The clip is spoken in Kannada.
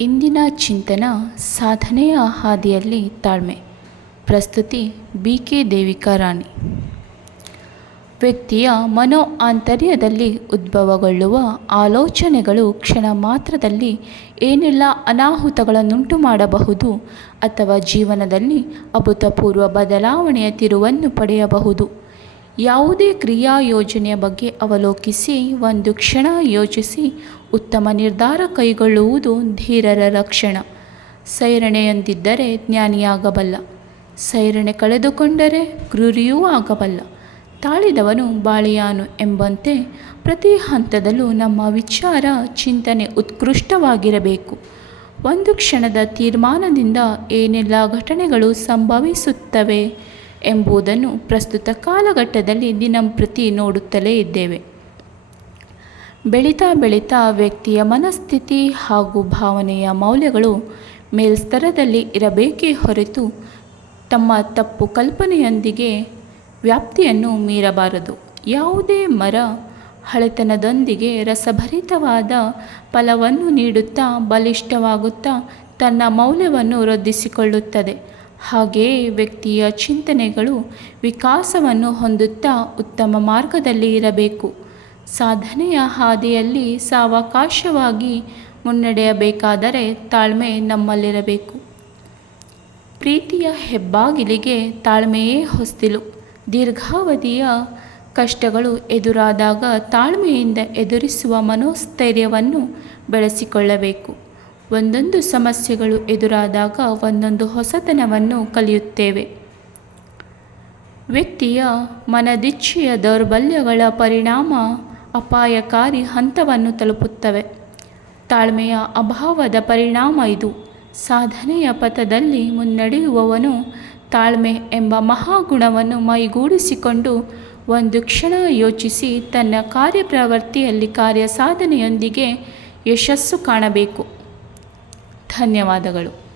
ಇಂದಿನ ಚಿಂತನ ಸಾಧನೆಯ ಹಾದಿಯಲ್ಲಿ ತಾಳ್ಮೆ. ಪ್ರಸ್ತುತಿ ಬಿ ಕೆ ದೇವಿಕಾ ರಾಣಿ. ವ್ಯಕ್ತಿಯ ಮನೋ ಆಂತರ್ಯದಲ್ಲಿ ಉದ್ಭವಗೊಳ್ಳುವ ಆಲೋಚನೆಗಳು ಕ್ಷಣ ಮಾತ್ರದಲ್ಲಿ ಏನೆಲ್ಲ ಅನಾಹುತಗಳನ್ನುಂಟು ಮಾಡಬಹುದು ಅಥವಾ ಜೀವನದಲ್ಲಿ ಅಭೂತಪೂರ್ವ ಬದಲಾವಣೆಯ ತಿರುವನ್ನು ಪಡೆಯಬಹುದು. ಯಾವುದೇ ಕ್ರಿಯಾ ಯೋಜನೆಯ ಬಗ್ಗೆ ಅವಲೋಕಿಸಿ, ಒಂದು ಕ್ಷಣ ಯೋಚಿಸಿ, ಉತ್ತಮ ನಿರ್ಧಾರ ಕೈಗೊಳ್ಳುವುದು ಧೀರರ ಲಕ್ಷಣ. ಸೈರಣೆಯೊಂದಿದ್ದರೆ ಜ್ಞಾನಿಯಾಗಬಲ್ಲ. ಸೈರಣೆ ಕಳೆದುಕೊಂಡರೆ ಕ್ರೂರಿಯೂ ಆಗಬಲ್ಲ. ತಾಳಿದವನು ಬಾಳಿಯಾನು ಎಂಬಂತೆ ಪ್ರತಿ ಹಂತದಲ್ಲೂ ನಮ್ಮ ವಿಚಾರ ಚಿಂತನೆ ಉತ್ಕೃಷ್ಟವಾಗಿರಬೇಕು. ಒಂದು ಕ್ಷಣದ ತೀರ್ಮಾನದಿಂದ ಏನೆಲ್ಲ ಘಟನೆಗಳು ಸಂಭವಿಸುತ್ತವೆ? ಎಂಬುದನ್ನು ಪ್ರಸ್ತುತ ಕಾಲಘಟ್ಟದಲ್ಲಿ ದಿನಂಪ್ರತಿ ನೋಡುತ್ತಲೇ ಇದ್ದೇವೆ. ಬೆಳೀತಾ ಬೆಳೀತಾ ವ್ಯಕ್ತಿಯ ಮನಸ್ಥಿತಿ ಹಾಗೂ ಭಾವನೆಯ ಮೌಲ್ಯಗಳು ಮೇಲ್ಸ್ತರದಲ್ಲಿ ಇರಬೇಕೇ ಹೊರತು ತಮ್ಮ ತಪ್ಪು ಕಲ್ಪನೆಯೊಂದಿಗೆ ವ್ಯಾಪ್ತಿಯನ್ನು ಮೀರಬಾರದು. ಯಾವುದೇ ಮರ ಹಳೆತನದೊಂದಿಗೆ ರಸಭರಿತವಾದ ಫಲವನ್ನು ನೀಡುತ್ತಾ ಬಲಿಷ್ಠವಾಗುತ್ತಾ ತನ್ನ ಮೌಲ್ಯವನ್ನು ವೃದ್ಧಿಸಿಕೊಳ್ಳುತ್ತದೆ. ಹಾಗೆಯೇ ವ್ಯಕ್ತಿಯ ಚಿಂತನೆಗಳು ವಿಕಾಸವನ್ನು ಹೊಂದುತ್ತಾ ಉತ್ತಮ ಮಾರ್ಗದಲ್ಲಿ ಇರಬೇಕು. ಸಾಧನೆಯ ಹಾದಿಯಲ್ಲಿ ಸಾವಕಾಶವಾಗಿ ಮುನ್ನಡೆಯಬೇಕಾದರೆ ತಾಳ್ಮೆ ನಮ್ಮಲ್ಲಿರಬೇಕು. ಪ್ರೀತಿಯ ಹೆಬ್ಬಾಗಿಲಿಗೆ ತಾಳ್ಮೆಯೇ ಹೊಸ್ತಿಲು. ದೀರ್ಘಾವಧಿಯ ಕಷ್ಟಗಳು ಎದುರಾದಾಗ ತಾಳ್ಮೆಯಿಂದ ಎದುರಿಸುವ ಮನೋಸ್ಥೈರ್ಯವನ್ನು ಬೆಳೆಸಿಕೊಳ್ಳಬೇಕು. ಒಂದೊಂದು ಸಮಸ್ಯೆಗಳು ಎದುರಾದಾಗ ಒಂದೊಂದು ಹೊಸತನವನ್ನು ಕಲಿಯುತ್ತೇವೆ. ವ್ಯಕ್ತಿಯ ಮನದಿಚ್ಛೆಯ ದೌರ್ಬಲ್ಯಗಳ ಪರಿಣಾಮ ಅಪಾಯಕಾರಿ ಹಂತವನ್ನು ತಲುಪುತ್ತವೆ. ತಾಳ್ಮೆಯ ಅಭಾವದ ಪರಿಣಾಮ ಇದು. ಸಾಧನೆಯ ಪಥದಲ್ಲಿ ಮುನ್ನಡೆಯುವವನು ತಾಳ್ಮೆ ಎಂಬ ಮಹಾಗುಣವನ್ನು ಮೈಗೂಡಿಸಿಕೊಂಡು ಒಂದು ಕ್ಷಣ ಯೋಚಿಸಿ ತನ್ನ ಕಾರ್ಯಪ್ರವೃತ್ತಿಯಲ್ಲಿ ಕಾರ್ಯ ಸಾಧನೆಯೊಂದಿಗೆ ಯಶಸ್ಸು ಕಾಣಬೇಕು. ಧನ್ಯವಾದಗಳು.